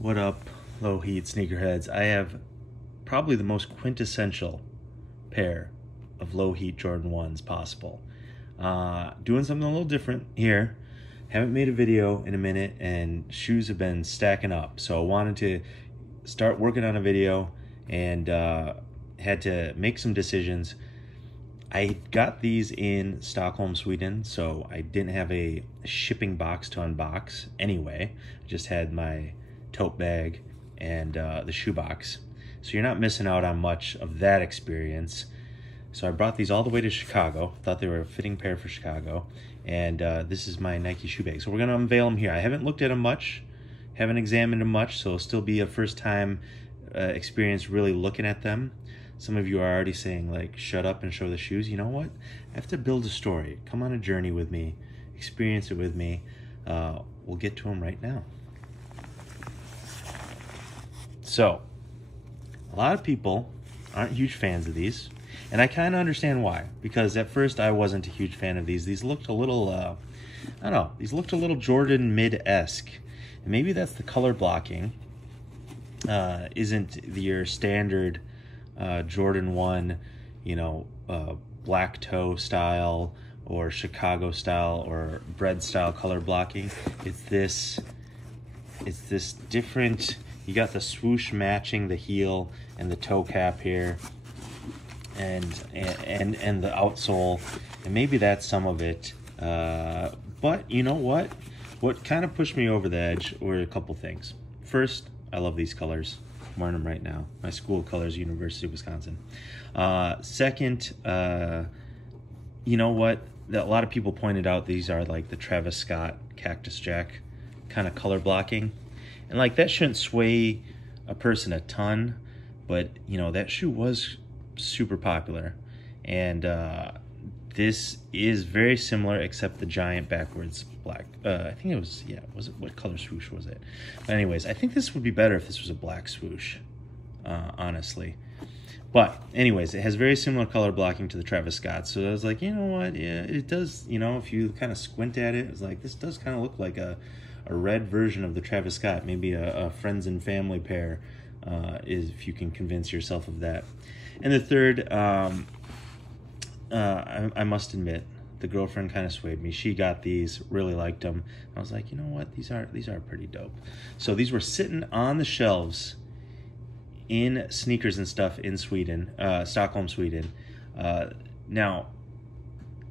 What up, Lowheat sneakerheads? I have probably the most quintessential pair of Lowheat Jordan 1s possible. Doing something a little different here. Haven't made a video in a minute and shoes have been stacking up. So I wanted to start working on a video and had to make some decisions. I got these in Stockholm, Sweden, so I didn't have a shipping box to unbox anyway. I just had my tote bag and the shoebox. So you're not missing out on much of that experience. So I brought these all the way to Chicago. Thought they were a fitting pair for Chicago. And this is my Nike shoe bag. So we're gonna unveil them here. I haven't looked at them much, haven't examined them much, so it'll still be a first time experience really looking at them. Some of you are already saying, like, shut up and show the shoes. You know what? I have to build a story. Come on a journey with me. Experience it with me. We'll get to them right now. So, a lot of people aren't huge fans of these. And I kind of understand why. Because at first I wasn't a huge fan of these. These looked a little, I don't know. These looked a little Jordan mid-esque. And maybe that's the color blocking. Isn't your standard Jordan 1, you know, black toe style or Chicago style or bread style color blocking. It's this different. You got the swoosh matching the heel and the toe cap here, and the outsole, and maybe that's some of it. But you know what? What kind of pushed me over the edge were a couple things. First, I love these colors. I'm wearing them right now. My school colors, University of Wisconsin. Second, you know what? A lot of people pointed out these are like the Travis Scott Cactus Jack kind of color blocking. And like that shouldn't sway a person a ton, but you know, that shoe was super popular. And this is very similar except the giant backwards black. I think it was, yeah, what color swoosh was it? But anyways, I think this would be better if this was a black swoosh, honestly. But anyways, it has very similar color blocking to the Travis Scott. So I was like, you know what? Yeah, it does, you know, if you kind of squint at it, it's like, this does kind of look like a red version of the Travis Scott, maybe a friends and family pair, is if you can convince yourself of that. And the third, I must admit, the girlfriend kind of swayed me. She got these, really liked them. I was like, you know what? These are pretty dope. So these were sitting on the shelves in Sneakers and Stuff in Sweden, Stockholm, Sweden. Now,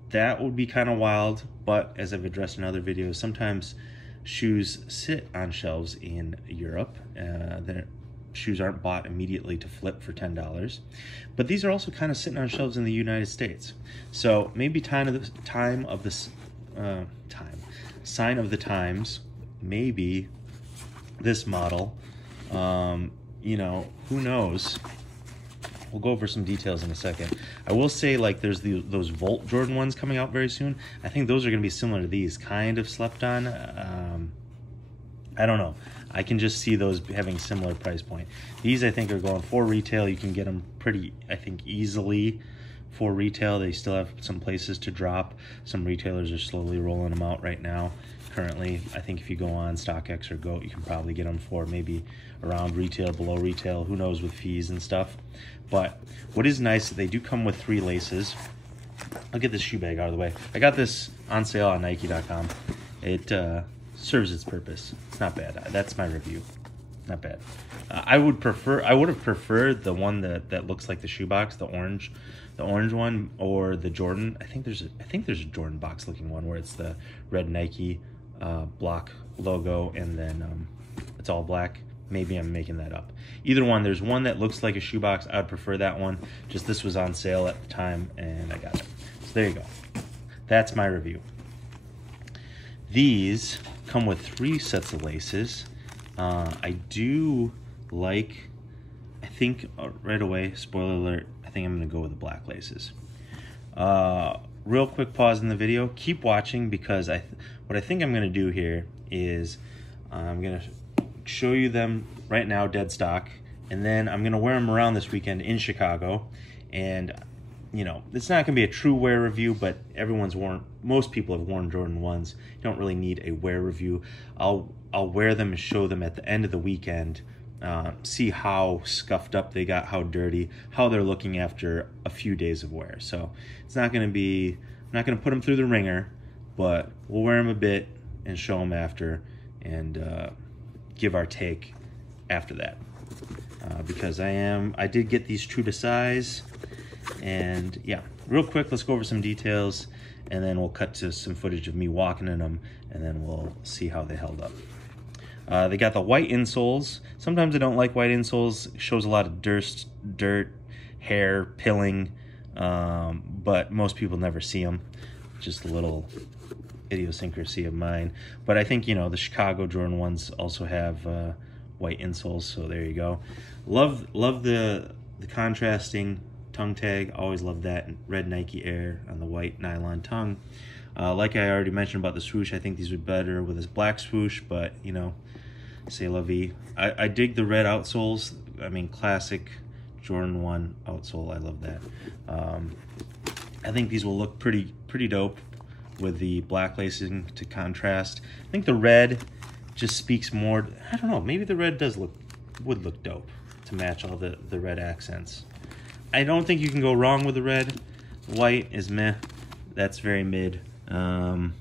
that would be kind of wild, but as I've addressed in other videos, sometimes shoes sit on shelves in Europe. Shoes aren't bought immediately to flip for $10, but these are also kind of sitting on shelves in the United States. So maybe sign of the times, maybe this model. You know, who knows? We'll go over some details in a second. I will say, like, there's those Volt Jordan 1s coming out very soon. I think those are going to be similar to these, kind of slept on. I don't know. I can just see those having similar price point. These, I think, are going for retail. You can get them pretty, I think, easily for retail. They still have some places to drop. Some retailers are slowly rolling them out right now. Currently, I think if you go on StockX or GOAT, you can probably get them for maybe around retail, below retail, who knows with fees and stuff. But what is nice, they do come with 3 laces. I'll get this shoe bag out of the way. I got this on sale on Nike.com. It serves its purpose. It's not bad. That's my review. Not bad. I would have preferred the one that looks like the shoebox, the orange one, or the Jordan. I think there's a Jordan box looking one where it's the red Nike block logo and then it's all black. Maybe I'm making that up. Either one, there's one that looks like a shoebox. I'd prefer that one. Just this was on sale at the time and I got it. So there you go. That's my review. These come with 3 sets of laces. I do like, I think right away, spoiler alert, I think I'm gonna go with the black laces. Real quick pause in the video. Keep watching because what I think I'm gonna do here is I'm gonna show you them right now, dead stock, and then I'm gonna wear them around this weekend in Chicago. And you know, it's not gonna be a true wear review, but most people have worn Jordan 1s. You don't really need a wear review. I'll I'll wear them and show them at the end of the weekend, see how scuffed up they got, how dirty, how they're looking after a few days of wear. So it's not going to be, I'm not going to put them through the ringer, but we'll wear them a bit and show them after, and give our take after that. Because I did get these true to size, and yeah, real quick, let's go over some details, and then we'll cut to some footage of me walking in them, and then we'll see how they held up. They got the white insoles. Sometimes I don't like white insoles. It shows a lot of dirt, hair, pilling, but most people never see them. Just a little idiosyncrasy of mine. But I think, you know, the Chicago Jordan 1s also have white insoles, so there you go. Love the contrasting tongue tag. Always love that. Red Nike Air on the white nylon tongue. Like I already mentioned about the swoosh, I think these would be better with this black swoosh, but, you know, c'est la vie. I dig the red outsoles. I mean, classic Jordan 1 outsole. I love that. I think these will look pretty dope with the black lacing to contrast. I think the red just speaks more. I don't know, maybe the red would look dope to match all the red accents. I don't think you can go wrong with the red. White is meh. That's very mid. I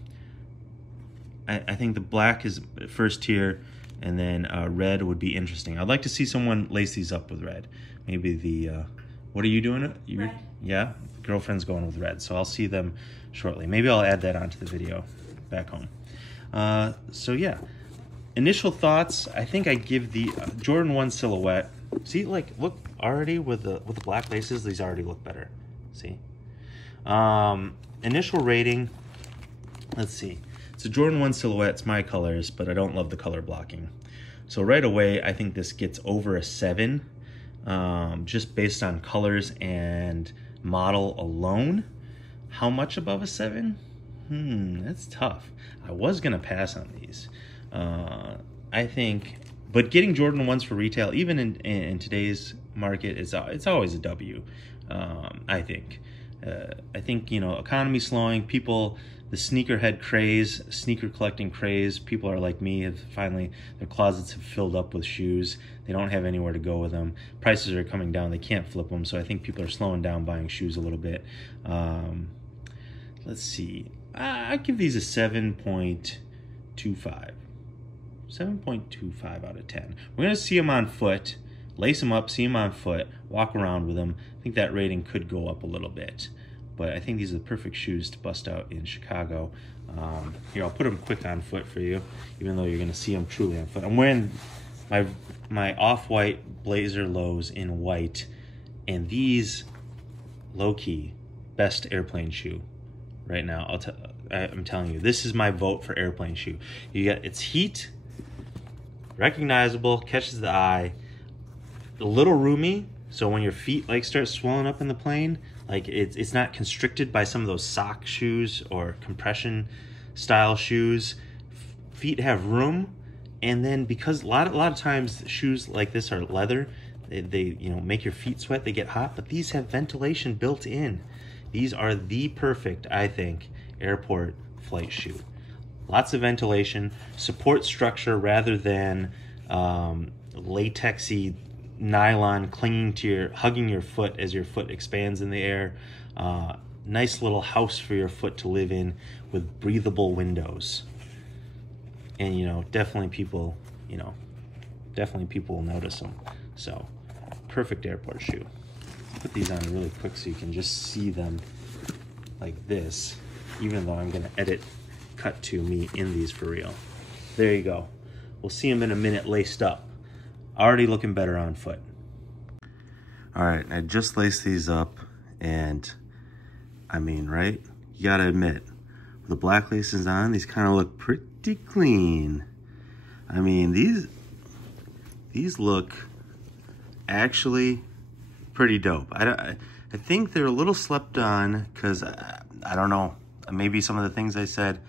think the black is first tier, and then red would be interesting. I'd like to see someone lace these up with red. Maybe the, what are you doing? Red. Yeah, girlfriend's going with red, so I'll see them shortly. Maybe I'll add that onto the video back home. So yeah, initial thoughts. I think I give the Jordan 1 silhouette. See, like, look, already with the black laces, these already look better. See, initial rating. Let's see. It's a Jordan 1 silhouette. It's my colors, but I don't love the color blocking. So right away, I think this gets over a 7, just based on colors and model alone. How much above a 7? That's tough. I was gonna pass on these. I think, but getting Jordan 1s for retail, even in today's market, it's always a W. I think, you know, economy slowing, people, the sneakerhead craze, sneaker collecting craze, people are like me, have finally, their closets have filled up with shoes. They don't have anywhere to go with them. Prices are coming down, they can't flip them, so I think people are slowing down buying shoes a little bit. Let's see, I give these a 7.25. 7.25 out of 10. We're gonna see them on foot, lace them up, see them on foot, walk around with them. I think that rating could go up a little bit. But I think these are the perfect shoes to bust out in Chicago. Here, I'll put them quick on foot for you, even though you're gonna see them truly on foot. I'm wearing my off-white Blazer lows in white, and these, low-key, best airplane shoe right now. I'm telling you, this is my vote for airplane shoe. You got, it's heat, recognizable, catches the eye, a little roomy, so when your feet like start swelling up in the plane, like it's not constricted by some of those sock shoes or compression style shoes. Feet have room, and then because a lot of times shoes like this are leather, they you know, make your feet sweat, they get hot, but these have ventilation built in. These are the perfect, I think, airport flight shoe. Lots of ventilation, support structure rather than latexy nylon clinging to hugging your foot as your foot expands in the air. Nice little house for your foot to live in with breathable windows. And, you know, definitely people will notice them. So, perfect airport shoe. Put these on really quick so you can just see them like this, even though I'm gonna cut to me in these for real. There you go. We'll see them in a minute laced up. Already looking better on foot. All right, I just laced these up, and I mean, right? You gotta admit, with the black laces on, these kind of look pretty clean. I mean, these look actually pretty dope. I think they're a little slept on because I don't know, maybe some of the things I said,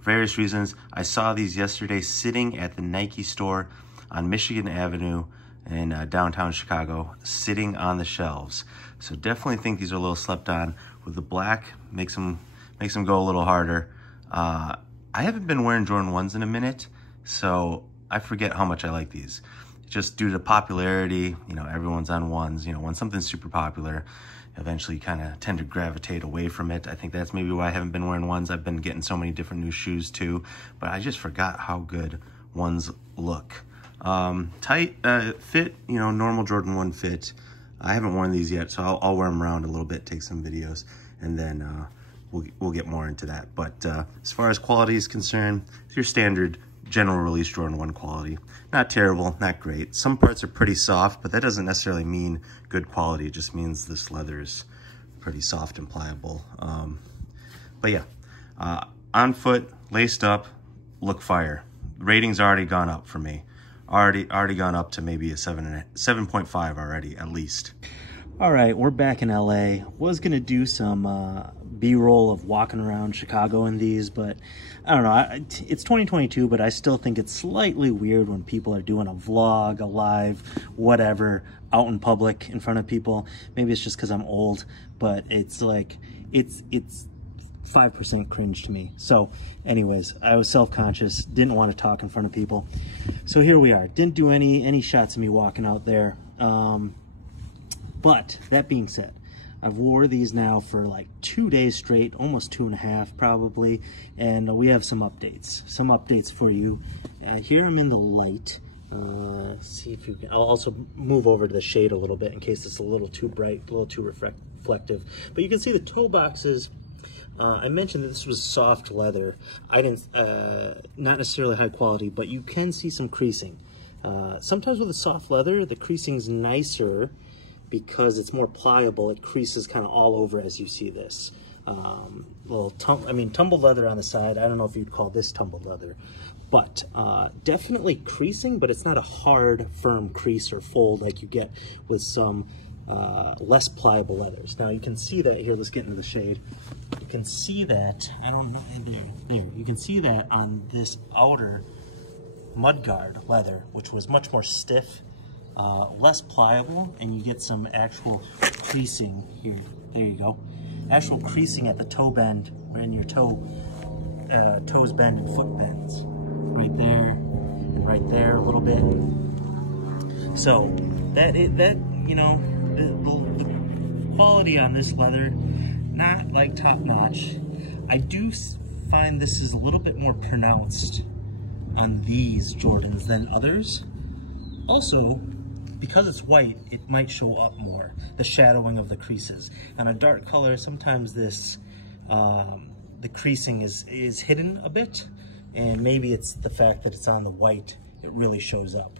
various reasons. I saw these yesterday sitting at the Nike store on Michigan Avenue in downtown Chicago, sitting on the shelves. So definitely think these are a little slept on. With the black, makes them go a little harder. I haven't been wearing Jordan 1s in a minute, So I forget how much I like these. Just due to popularity, you know, everyone's on ones. You know, when something's super popular, eventually you kind of tend to gravitate away from it. I think that's maybe why I haven't been wearing ones. I've been getting so many different new shoes too, but I just forgot how good ones look. Tight fit, you know, normal Jordan 1 fit. I haven't worn these yet, so I'll wear them around a little bit, take some videos, and then we'll get more into that. But as far as quality is concerned, it's your standard general release Jordan 1 quality. Not terrible, not great. Some parts are pretty soft, but that doesn't necessarily mean good quality. It just means this leather is pretty soft and pliable. But yeah, on foot, laced up, look fire. Rating's already gone up for me. Already gone up to maybe a 7.5 already, at least. All right, we're back in LA. Was gonna do some B-roll of walking around Chicago in these, but I don't know. It's 2022, but I still think it's slightly weird when people are doing a vlog, a live, whatever, out in public in front of people. Maybe it's just because I'm old, but it's like, it's 5% cringe to me. So anyways, I was self-conscious, didn't want to talk in front of people. So here we are. Didn't do any shots of me walking out there. But that being said, I've wore these now for like 2 days straight, almost 2.5 probably, and we have some updates for you. Here I'm in the light. See if you can, I'll also move over to the shade a little bit in case it's a little too bright, a little too reflective. But you can see the toe boxes. I mentioned that this was soft leather. I didn't, not necessarily high quality, but you can see some creasing. Sometimes with a soft leather, the creasing's nicer because it's more pliable. It creases kind of all over as you see this. Tumbled leather on the side. I don't know if you'd call this tumbled leather, but definitely creasing, but it's not a hard, firm crease or fold like you get with some less pliable leathers. Now you can see that here. Let's get into the shade. You can see that, I don't know, there. You can see that on this outer mudguard leather, which was much more stiff, less pliable, and you get some actual creasing here. There you go. Actual creasing at the toe bend, when your toes bend and foot bends. Right there, and right there a little bit. So that you know, the quality on this leather, not like top notch. I do find this is a little bit more pronounced on these Jordans than others. Also, because it's white, it might show up more, the shadowing of the creases. On a dark color, sometimes this, the creasing is hidden a bit, and maybe it's the fact that it's on the white, it really shows up.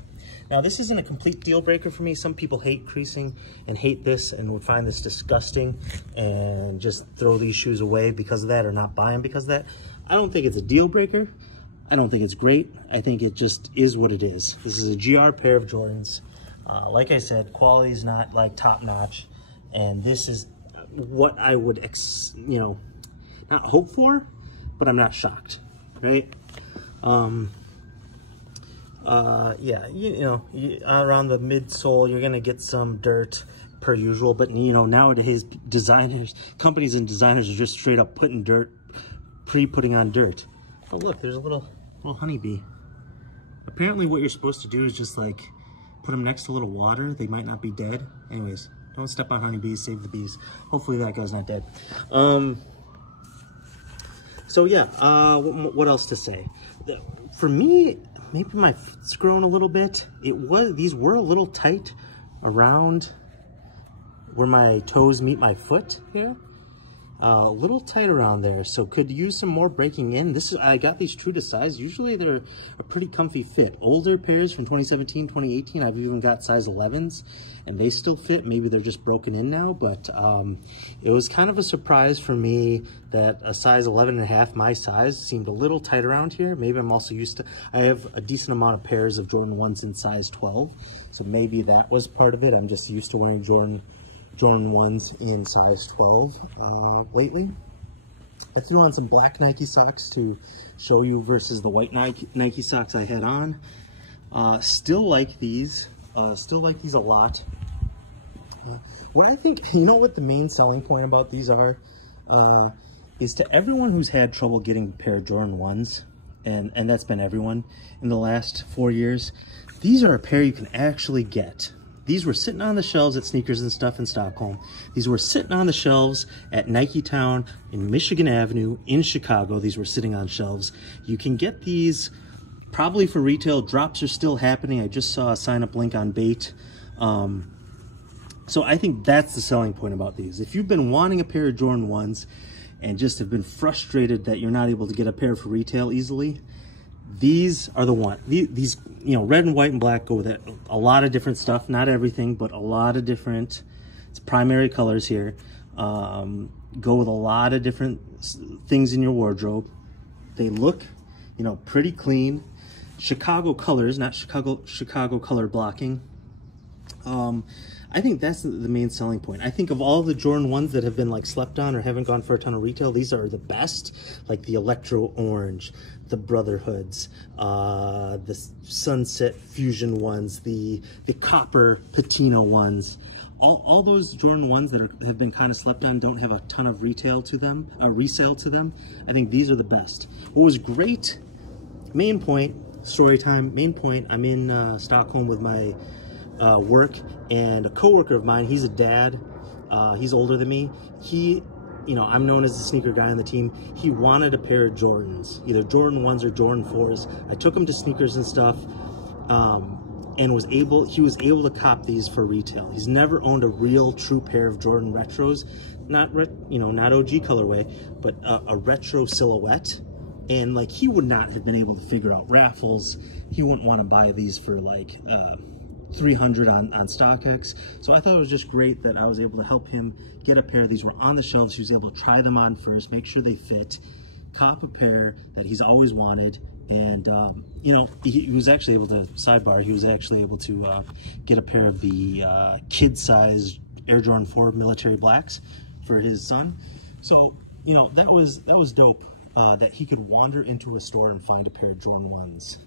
Now, this isn't a complete deal breaker for me. Some people hate creasing and hate this and would find this disgusting and just throw these shoes away because of that or not buy them because of that. I don't think it's a deal breaker. I don't think it's great. I think it just is what it is. This is a GR pair of Jordans. Like I said, quality is not like top notch, and this is what I would, not hope for, but I'm not shocked, right? Yeah, around the midsole, you're gonna get some dirt per usual, but nowadays companies and designers are just straight up putting putting on dirt. Oh look, there's a little honeybee. Apparently what you're supposed to do is just like put them next to a little water. They might not be dead. Anyways, don't step on honeybees, save the bees. Hopefully that guy's not dead. So yeah, what else to say? For me, maybe my foot's grown a little bit. These were a little tight around where my toes meet my foot here. A little tight around there, so could use some more breaking in. I got these true to size. Usually they're a pretty comfy fit. Older pairs from 2017, 2018, I've even got size 11s, and they still fit. Maybe they're just broken in now, but it was kind of a surprise for me that a size 11.5, my size, seemed a little tight around here. Maybe I'm also used to, I have a decent amount of pairs of Jordan 1s in size 12, so maybe that was part of it. I'm just used to wearing Jordan 1s in size 12 lately. I threw on some black Nike socks to show you versus the white Nike socks I had on. Still like these a lot. What I think, what the main selling point about these are, is to everyone who's had trouble getting a pair of Jordan 1s, and that's been everyone in the last 4 years. These are a pair you can actually get. These were sitting on the shelves at Sneakers and Stuff in Stockholm. These were sitting on the shelves at Nike Town in Michigan Avenue in Chicago. These were sitting on shelves. You can get these probably for retail. Drops are still happening. I just saw a sign-up link on Bait. So I think that's the selling point about these. If you've been wanting a pair of Jordan 1s and just have been frustrated that you're not able to get a pair for retail easily, these are the one. These, you know, red and white and black go with it. A lot of different stuff, not everything, but a lot of different, it's primary colors here. Go with a lot of different things in your wardrobe. They look, you know, pretty clean. Chicago colors, not Chicago color blocking. I think that's the main selling point. I think of all the Jordan 1s that have been like slept on or haven't gone for a ton of retail, these are the best. Like the Electro Orange, the Brotherhoods, the Sunset Fusion ones, the Copper Patina ones. All those Jordan 1s that have been kind of slept on, don't have a ton of retail to them, resale to them. I think these are the best. What was great, main point, story time, main point, I'm in Stockholm with my work, and a coworker of mine, he's a dad, he's older than me. He, you know, I'm known as the sneaker guy on the team. He wanted a pair of Jordans, either Jordan 1s or Jordan 4s. I took him to Sneakers and Stuff, and he was able to cop these for retail. He's never owned a real true pair of Jordan retros, not OG colorway, but a retro silhouette. And like, he would not have been able to figure out raffles. He wouldn't want to buy these for like 300 on StockX. So I thought it was just great that I was able to help him get a pair. These were on the shelves. He was able to try them on first, make sure they fit, cop a pair that he's always wanted. And you know, he was actually able to, sidebar, he was actually able to get a pair of the kid size Air Jordan 4 military blacks for his son. So, you know, that was dope, that he could wander into a store and find a pair of Jordan 1s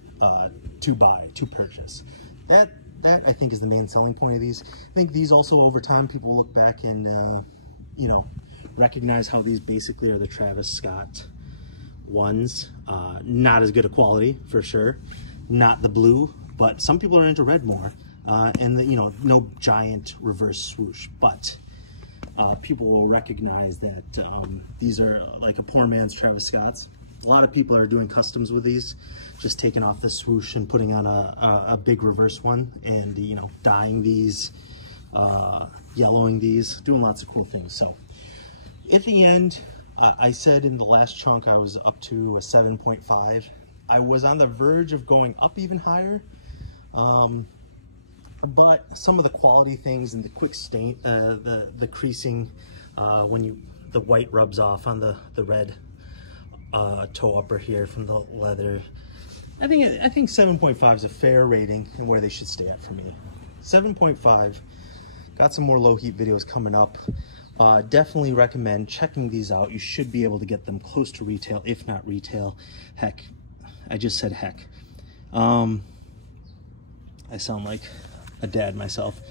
to buy, to purchase. That I think is the main selling point of these. I think these also, over time, people will look back and you know, recognize how these basically are the Travis Scott ones. Not as good a quality for sure, not the blue, but some people are into red more, and you know, no giant reverse swoosh, but people will recognize that these are like a poor man's Travis Scott's. A lot of people are doing customs with these, just taking off the swoosh and putting on a big reverse one, and you know, dyeing these, yellowing these, doing lots of cool things. So at the end, I said in the last chunk I was up to a 7.5. I was on the verge of going up even higher, but some of the quality things and the quick stain, the creasing, when the white rubs off on the red toe upper here from the leather. I think 7.5 is a fair rating and where they should stay at for me. 7.5. Got some more Lowheat videos coming up. Definitely recommend checking these out. You should be able to get them close to retail, if not retail. Heck, I just said heck. I sound like a dad myself.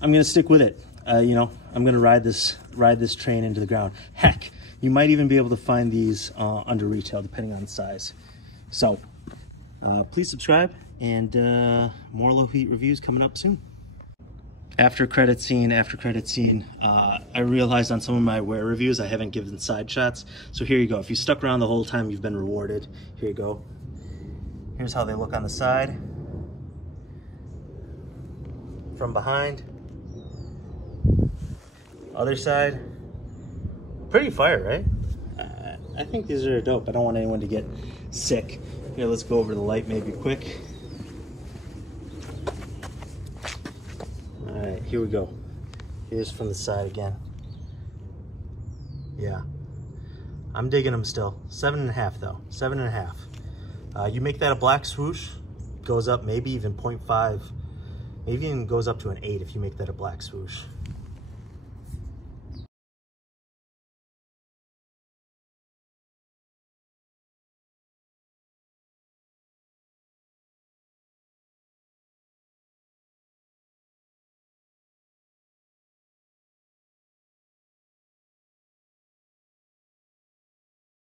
I'm gonna stick with it. You know, I'm gonna ride this train into the ground. Heck, you might even be able to find these under retail, depending on the size. So please subscribe, and more Lowheat reviews coming up soon. After credit scene, I realized on some of my wear reviews I haven't given side shots. So here you go. If you stuck around the whole time, you've been rewarded. Here you go. Here's how they look on the side. From behind. Other side. Pretty fire, right? I think these are dope. I don't want anyone to get sick. Here, let's go over the light maybe quick. All right, here we go. Here's from the side again. Yeah, I'm digging them still. 7.5 though, 7.5. You make that a black swoosh, goes up maybe even 0.5, maybe even goes up to an 8 if you make that a black swoosh.